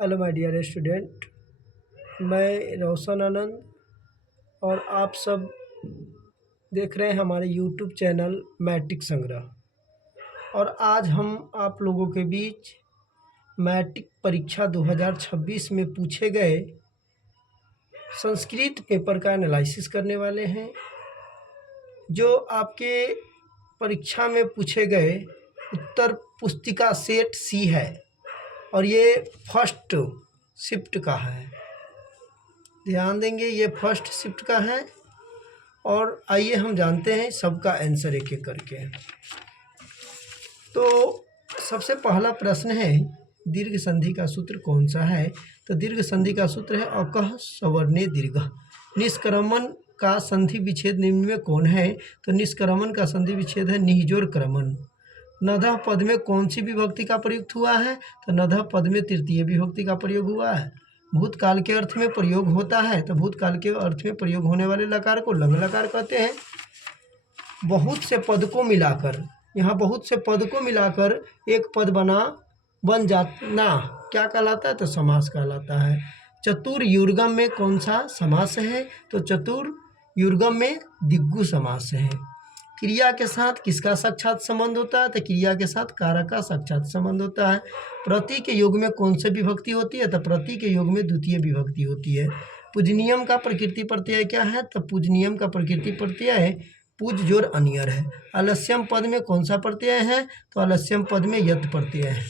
Hello my dear student, मैं रोशन आनंद और आप सब देख रहे हैं हमारे यूट्यूब चैनल मैट्रिक संग्रह। और आज हम आप लोगों के बीच मैट्रिक परीक्षा 2026 में पूछे गए संस्कृत पेपर का एनालिसिस करने वाले हैं, जो आपके परीक्षा में पूछे गए उत्तर पुस्तिका सेट सी है और ये फर्स्ट शिफ्ट का है। ध्यान देंगे, ये फर्स्ट शिफ्ट का है। और आइए हम जानते हैं सबका आंसर एक एक करके। तो सबसे पहला प्रश्न है, दीर्घ संधि का सूत्र कौन सा है? तो दीर्घ संधि का सूत्र है अकः सवर्णे दीर्घ। निष्क्रमण का संधि विच्छेद निम्न में कौन है? तो निष्क्रमण का संधि विच्छेद है निहिजोर क्रमण। नदः पद में कौन सी विभक्ति का प्रयुक्त हुआ है? तो नदः पद में तृतीय विभक्ति का प्रयोग हुआ है। भूतकाल के अर्थ में प्रयोग होता है, तो भूतकाल के अर्थ में प्रयोग होने वाले लकार को लंग लकार कहते हैं। बहुत से पद को मिलाकर, यहाँ बहुत से पद को मिलाकर एक पद बन जाना क्या कहलाता है? तो समास कहलाता है। चतुर्युग्म में कौन सा समास है? तो चतुर्युग्म में दिग्गु समास है। क्रिया के साथ किसका साक्षात संबंध होता है? तो क्रिया के साथ कारक का साक्षात संबंध होता है। प्रति के योग में कौन से विभक्ति होती है? तो प्रति के योग में द्वितीय विभक्ति होती है। पूजनियम का प्रकृति प्रत्यय क्या है? तो पूजनियम का प्रकृति प्रत्यय है पूज जोर अनियर है। आलस्यम पद में कौन सा प्रत्यय है? तो आलस्यम पद में यत प्रत्यय है।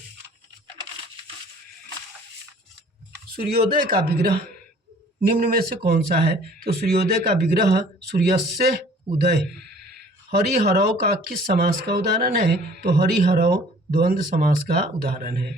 सूर्योदय का विग्रह निम्न में से कौन सा है? तो सूर्योदय का विग्रह सूर्यस्य उदय। हरिहरव का किस समास का उदाहरण है? तो हरिहरव द्वंद्व समास का उदाहरण है।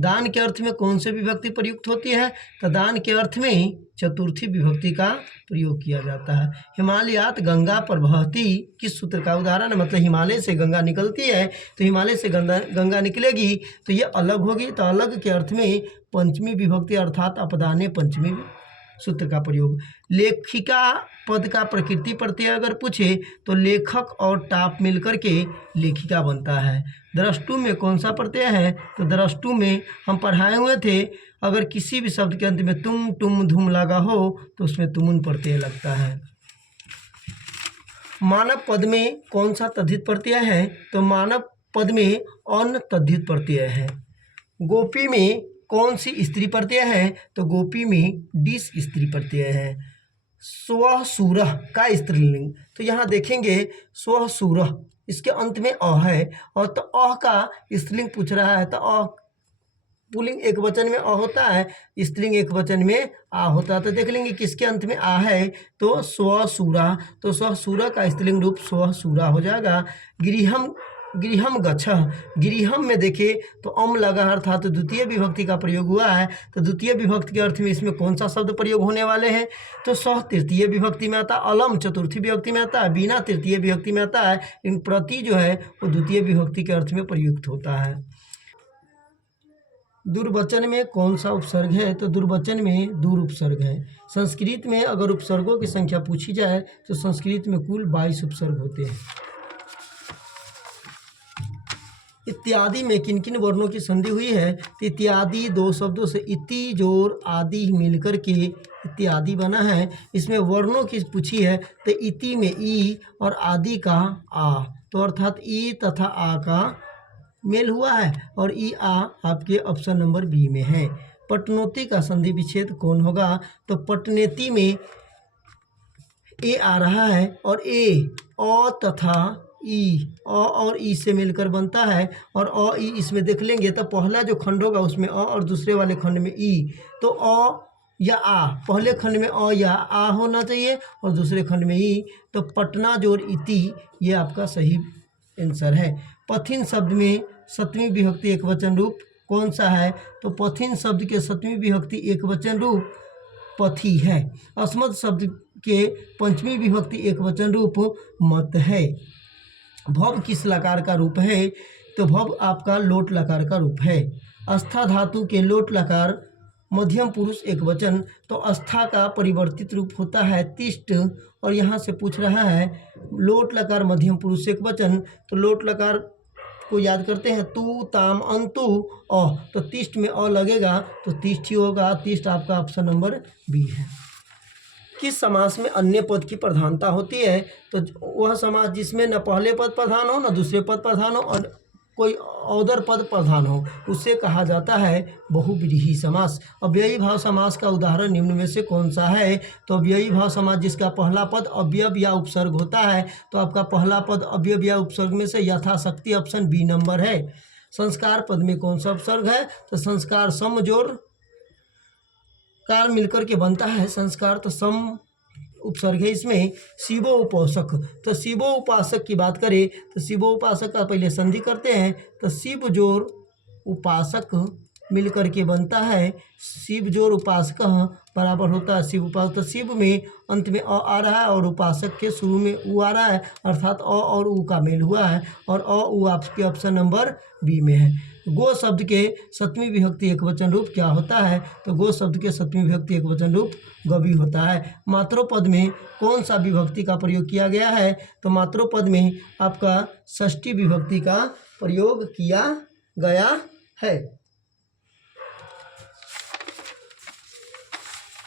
दान के अर्थ में कौन से विभक्ति प्रयुक्त होती है? तो दान के अर्थ में चतुर्थी विभक्ति का प्रयोग किया जाता है। हिमालयात गंगा प्रवहति किस सूत्र का उदाहरण है? मतलब हिमालय से गंगा निकलती है, तो हिमालय से गंगा निकलेगी तो ये अलग होगी, तो अलग के अर्थ में पंचमी विभक्ति अर्थात अपदाने पंचमी सूत्र का प्रयोग। लेखिका पद का प्रकृति प्रत्यय अगर पूछे तो लेखक और टाप मिलकर के लेखिका बनता है। द्रष्टु में कौन सा प्रत्यय है? तो द्रष्टु में हम पढ़ाए हुए थे, अगर किसी भी शब्द के अंत में तुम टुम धुम लगा हो तो उसमें तुमुन प्रत्यय लगता है। मानव पद में कौन सा तद्धित प्रत्यय है? तो मानव पद में अन तद्धित प्रत्यय है। गोपी में कौन सी स्त्री प्रत्यय है? तो गोपी में डिस स्त्री प्रत्यय है। स्व सूरह का स्त्रीलिंग, तो यहाँ देखेंगे स्व सूरह, इसके अंत में अ है और तो अ का स्त्रीलिंग पूछ रहा है, तो अ पुल्लिंग एक वचन में अ होता है, स्त्रीलिंग एक वचन में आ होता है। तो देख लेंगे किसके अंत में आ है, तो स्व सूरा, तो स्व सूरा का स्त्रीलिंग रूप स्व सूरा हो जाएगा। गृहम गच्छ, गृहम में देखे तो अम लगा अर्थात तो द्वितीय विभक्ति का प्रयोग हुआ है, तो द्वितीय विभक्ति के अर्थ में इसमें कौन सा शब्द प्रयोग होने वाले हैं? तो सह तृतीय विभक्ति में आता है, अलम चतुर्थी विभक्ति में आता है, बिना तृतीय विभक्ति में आता है, इन प्रति जो है वो द्वितीय विभक्ति के अर्थ में प्रयुक्त होता है। दुर्वचन में कौन सा उपसर्ग है? तो दुर्वचन में दूर उपसर्ग है। संस्कृत में अगर उपसर्गों की संख्या पूछी जाए तो संस्कृत में कुल 22 उपसर्ग होते हैं। इत्यादि में किन किन वर्णों की संधि हुई है? तो इत्यादि दो शब्दों से इति जोर आदि मिलकर के इत्यादि बना है। इसमें वर्णों की पूछी है तो इति में ई और आदि का आ, तो अर्थात ई तथा आ का मेल हुआ है और ई आ आपके ऑप्शन नंबर बी में है। पटनोती का संधि विच्छेद कौन होगा? तो पटनेती में ए आ रहा है और ए अ तथा ई, अ और ई से मिलकर बनता है और अ ई इसमें देख लेंगे तो पहला जो खंड होगा उसमें अ और दूसरे वाले खंड में ई, तो अ या आ, पहले खंड में अ या आ होना चाहिए और दूसरे खंड में ई, तो पटना जोड़ इति ये आपका सही आंसर है। पथिन शब्द में सप्तमी विभक्ति एक वचन रूप कौन सा है? तो पथिन शब्द के सप्तमी विभक्ति एक वचन रूप पथी है। अस्मत् शब्द के पंचमी विभक्ति एक वचन रूप मत है। भव किस लकार का रूप है? तो भव आपका लोट लकार का रूप है। अस्था धातु के लोट लकार मध्यम पुरुष एक वचन, तो अस्था का परिवर्तित रूप होता है तिष्ट, और यहाँ से पूछ रहा है लोट लकार मध्यम पुरुष एक वचन, तो लोट लकार को याद करते हैं, तू ताम अंतु अ, तो तिष्ठ में अ लगेगा तो तिष्ठ ही होगा। तिष्ठ आपका ऑप्शन नंबर बी है। किस समास में अन्य पद की प्रधानता होती है? तो वह समास जिसमें न पहले पद प्रधान हो न दूसरे पद प्रधान हो और कोई औदर पद प्रधान हो, उसे कहा जाता है बहुव्रीहि समास। अव्ययी भाव समास का उदाहरण निम्न में से कौन सा है? तो अव्ययी भाव समास जिसका पहला पद अवयव या उपसर्ग होता है, तो आपका पहला पद अवयव या उपसर्ग में से यथाशक्ति ऑप्शन बी नंबर है। संस्कार पद में कौन सा उपसर्ग है? तो संस्कार सम जोड़ कार मिलकर के बनता है संस्कार, तो सम उपसर्ग है इसमें। शिवो उपासक, तो शिवो उपासक की बात करें तो शिवो उपासक का पहले संधि करते हैं, तो शिव जोड़ उपासक मिलकर के बनता है शिव जोड़ उपासक बराबर होता है शिव उपासक। तो शिव में अंत में अ आ रहा है और उपासक के शुरू में उ आ रहा है, अर्थात अ और उ का मेल हुआ है और अ उ आपके ऑप्शन नंबर बी में है। गो शब्द के सप्तमी विभक्ति एकवचन रूप क्या होता है? तो गो शब्द के सप्तमी विभक्ति एकवचन रूप गवी होता है। मात्रोपद में कौन सा विभक्ति का प्रयोग किया गया है? तो मात्रोपद में आपका षष्ठी विभक्ति का प्रयोग किया गया है।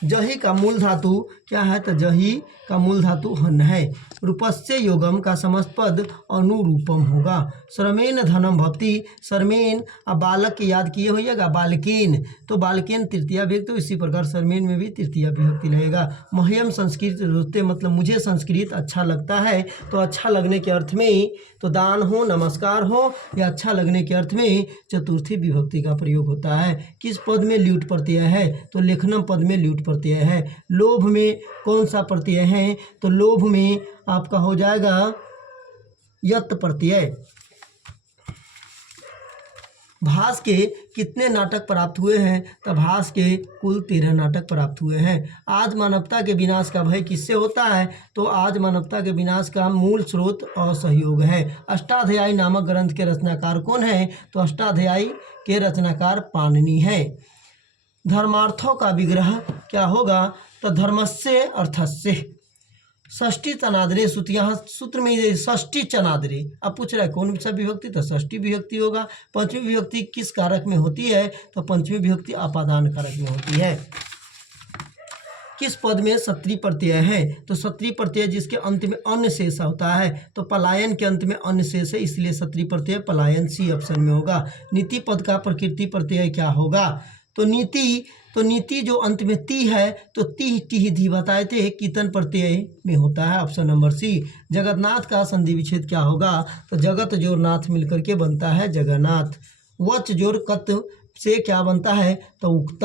जही का मूल धातु क्या है? तो जही का मूल धातु हन है। रूपस्य योगम का समस्त पद अनुरूपम होगा। श्रमेन धनम भवति, श्रमेन अब बालक के याद किए होइएगा बालकेन, तो बालकेन तृतीया विभक्ति, तो इसी प्रकार श्रमेन में भी तृतीया विभक्ति लगेगा। मह्यम संस्कृत रुचते मतलब मुझे संस्कृत अच्छा लगता है, तो अच्छा लगने के अर्थ में तो दान हो नमस्कार हो या अच्छा लगने के अर्थ में चतुर्थी विभक्ति का प्रयोग होता है। किस पद में ल्यूट प्रत्यय है? तो लेखनम पद में ल्यूट प्रत्यय है। लोभ में कौन सा प्रत्यय है? तो लोभ में आपका हो जाएगा यत् प्रत्यय। भास के कितने नाटक प्राप्त हुए हैं? तो भास के कुल 13 नाटक प्राप्त हुए हैं। आज मानवता के विनाश का भय किससे होता है? तो आज मानवता के विनाश का मूल स्रोत असहयोग है। अष्टाध्यायी नामक ग्रंथ के रचनाकार कौन है? तो अष्टाध्यायी के रचनाकार पाणिनि है। धर्मार्थों का विग्रह क्या होगा? तो धर्मस्य अर्थस्य। षष्ठी चनादरे सूत्र, यहाँ सूत्र में ये षष्ठी चनादरे, अब पूछ रहा है कौन सा विभक्ति? तो षष्ठी विभक्ति होगा। पंचमी विभक्ति किस कारक में होती है? तो पंचमी विभक्ति अपादान कारक में होती है। किस पद में सत्री प्रत्यय है? तो सत्री प्रत्यय जिसके अंत में अन्न शेष होता है, तो पलायन के अंत में अन्न शेष है, इसलिए सत्री प्रत्यय पलायन सी ऑप्शन में होगा। नीति पद का प्रकृति प्रत्यय क्या होगा? तो नीति जो अंत में ती है तो ती टी धी बताए थे कीर्तन प्रत्यय में होता है, ऑप्शन नंबर सी। जगन्नाथ का संधि विच्छेद क्या होगा? तो जगत जोड़ नाथ मिलकर के बनता है जगन्नाथ। वच जोड़ कत से क्या बनता है? तो उक्त।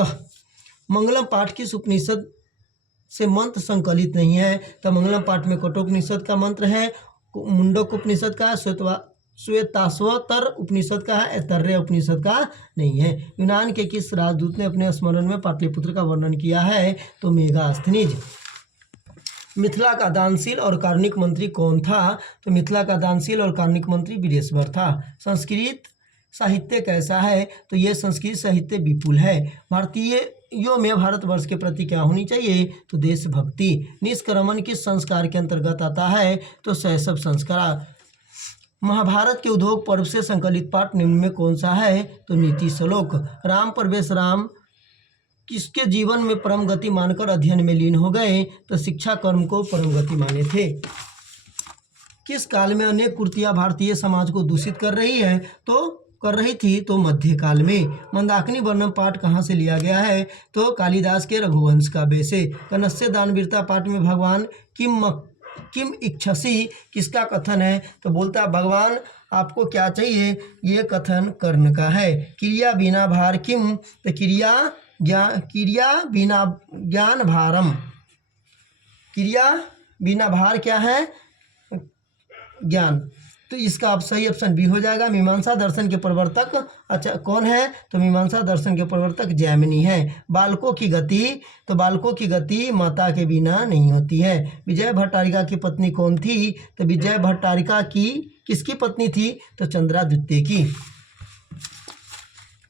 मंगलम पाठ किस उपनिषद से मंत्र संकलित नहीं है? तो मंगलम पाठ में कठोपनिषद का मंत्र है, मुंडक उपनिषद का, श्वेताश्वतर उपनिषद का है, ऐतरेय उपनिषद का नहीं है। यूनान के किस राजदूत ने अपने स्मरण में पाटलिपुत्र का वर्णन किया है? तो मेगास्थनीज। मिथिला का दानशील और कार्णिक मंत्री कौन था? तो मिथिला का दानशील और कार्णिक मंत्री वीरेश्वर था। संस्कृत साहित्य कैसा है? तो ये संस्कृत साहित्य विपुल है। भारतीयों में भारतवर्ष के प्रति क्या होनी चाहिए? तो देशभक्ति। निष्क्रमण किस संस्कार के अंतर्गत आता है? तो शैशव संस्कार। महाभारत के उद्योग पर्व से संकलित पाठ निम्न में कौन सा है? तो नीति श्लोक। राम प्रवेश राम किसके जीवन में परम गति मानकर अध्ययन में लीन हो गए? तो शिक्षा कर्म को परम गति माने थे। किस काल में अनेक कुर्तियां भारतीय समाज को दूषित कर रही थी? तो मध्यकाल में। मंदाकिनी वर्णम पाठ कहाँ से लिया गया है? तो कालिदास के रघुवंश का बेसे। कनस्य दानवीरता पाठ में भगवान किम इच्छसी किसका कथन है? तो बोलता है भगवान आपको क्या चाहिए, ये कथन कर्ण का है। क्रिया बिना भार किम, तो क्रिया बिना ज्ञान भारम, क्रिया बिना भार क्या है? ज्ञान। तो इसका अब सही ऑप्शन बी हो जाएगा। मीमांसा दर्शन के प्रवर्तक अच्छा कौन है? तो मीमांसा दर्शन के प्रवर्तक जैमिनी है। बालकों की गति, तो बालकों की गति माता के बिना नहीं होती है। विजय भट्टारिका की पत्नी कौन थी? तो विजय भट्टारिका की किसकी पत्नी थी? तो चंद्रादित्य की।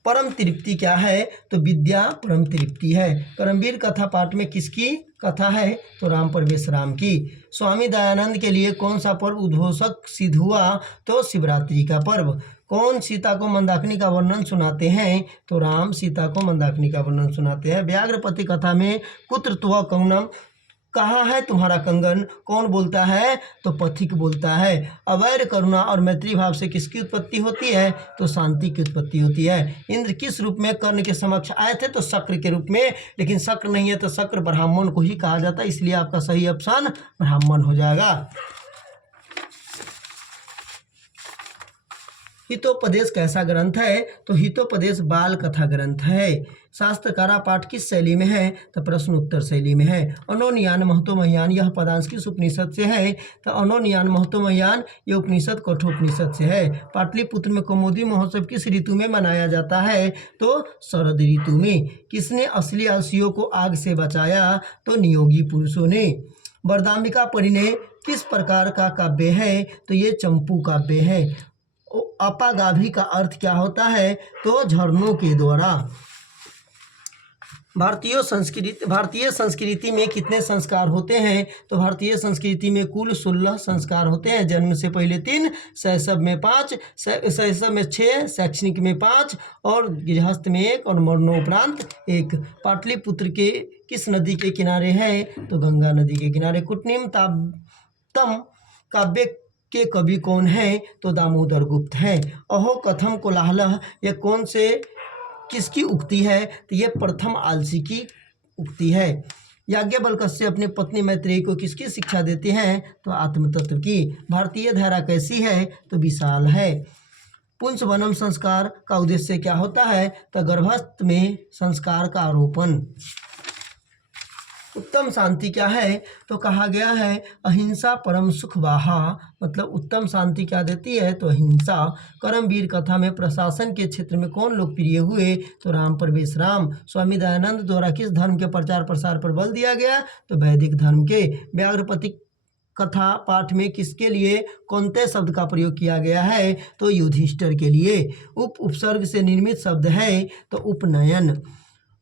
परम तृप्ति क्या है? तो विद्या परम तृप्ति है। करमवीर कथा पाठ में किसकी कथा है? तो राम प्रवेश राम की। स्वामी दयानंद के लिए कौन सा पर्व उद्घोषक सिद्ध हुआ? तो शिवरात्रि का पर्व। कौन सीता को मंदाकिनी का वर्णन सुनाते हैं? तो राम सीता को मंदाकिनी का वर्णन सुनाते हैं। व्याघ्रपति कथा में कुत्र त्वः कंगनम, कहाँ है तुम्हारा कंगन, कौन बोलता है? तो पथिक बोलता है। अवैर करुणा और मैत्री भाव से किसकी उत्पत्ति होती है? तो शांति की उत्पत्ति होती है। इंद्र किस रूप में कर्ण के समक्ष आए थे? तो शक्र के रूप में, लेकिन शक्र नहीं है तो शक्र ब्राह्मण को ही कहा जाता है, इसलिए आपका सही ऑप्शन ब्राह्मण हो जाएगा। हितोपदेश कैसा ग्रंथ है? तो हितोपदेश बाल कथा ग्रंथ है। शास्त्रकारा पाठ किस शैली में है? तो प्रश्न उत्तर शैली में है। अनोनियान महतोमह्यान, यह पदांश किस उपनिषद से है? तो अनोनियान महतोमह्यान ये उपनिषद कठोपनिषद से है। पाटलिपुत्र में कौमुदी महोत्सव किस ऋतु में मनाया जाता है? तो शरद ऋतु में। किसने असली आलसियों को आग से बचाया? तो नियोगी पुरुषों ने। वरदाम्बिका परिणय किस प्रकार का काव्य है? तो ये चंपू काव्य है। अपागाभी का अर्थ क्या होता है? तो झरनों के द्वारा। भारतीय संस्कृति में कितने संस्कार होते हैं? तो भारतीय संस्कृति में कुल 16 संस्कार होते हैं। जन्म से पहले 3, शैशव में 5, शैशव में 6, शैक्षणिक में 5 और गृहस्थ में 1 और मरणोपरांत 1। पाटलिपुत्र के किस नदी के किनारे है? तो गंगा नदी के किनारे। कुटनिम ताप्तम काव्य के कवि कौन है? तो दामोदर गुप्त हैं। अहो कथम कोलाहलः, यह कौन से किसकी उक्ति है? तो ये प्रथम आलसी की उक्ति है। याज्ञवल्क्य अपनी पत्नी मैत्रेयी को किसकी शिक्षा देते हैं? तो आत्मतत्व की। भारतीय धारा कैसी है? तो विशाल है। पुंसवनम संस्कार का उद्देश्य क्या होता है? तो गर्भस्थ में संस्कार का आरोपण। उत्तम शांति क्या है? तो कहा गया है अहिंसा परम सुख वाहा, मतलब उत्तम शांति क्या देती है? तो अहिंसा। करमवीर कथा में प्रशासन के क्षेत्र में कौन लोकप्रिय हुए? तो राम प्रवेश राम। स्वामी दयानंद द्वारा किस धर्म के प्रचार प्रसार पर बल दिया गया? तो वैदिक धर्म के। व्याघ्रपति कथा पाठ में किसके लिए कौनते शब्द का प्रयोग किया गया है? तो युधिष्ठिर के लिए। उपसर्ग से निर्मित शब्द है तो उपनयन।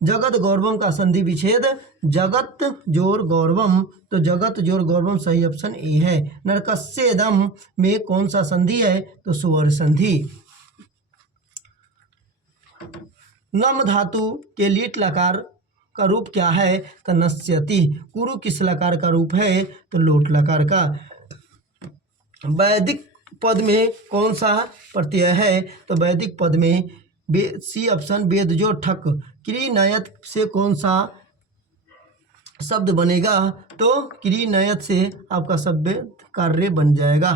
जगत गौरवम का संधि विच्छेद, जगत जोर गौरवम, तो जगत जोर गौरवम सही ऑप्शन ए है। नरकस्येदम में कौन सा संधि है? तो स्वर संधि। नम धातु के लीट लकार का रूप क्या है? तो नश्यति। कुरु किस लकार का रूप है? तो लोट लकार का। वैदिक पद में कौन सा प्रत्यय है? तो वैदिक पद में सी ऑप्शन वेद जो ठक। क्रिनयत से कौन सा शब्द बनेगा? तो क्रिनयत से आपका शब्द कार्य बन जाएगा।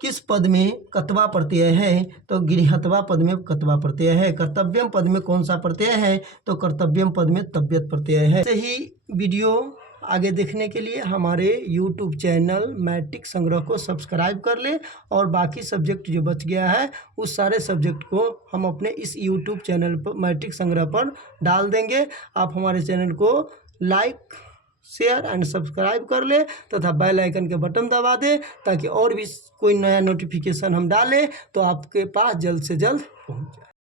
किस पद में कत्वा प्रत्यय है? तो गृहत्वा पद में कत्वा प्रत्यय है। कर्तव्यम पद में कौन सा प्रत्यय है? तो कर्तव्यम पद में तव्यत प्रत्यय है। ऐसे ही वीडियो आगे देखने के लिए हमारे YouTube चैनल मैट्रिक संग्रह को सब्सक्राइब कर ले और बाकी सब्जेक्ट जो बच गया है उस सारे सब्जेक्ट को हम अपने इस YouTube चैनल पर मैट्रिक संग्रह पर डाल देंगे। आप हमारे चैनल को लाइक, शेयर एंड सब्सक्राइब कर ले तथा बेल आइकन के बटन दबा दे ताकि और भी कोई नया नोटिफिकेशन हम डालें तो आपके पास जल्द से जल्द पहुंच जाए।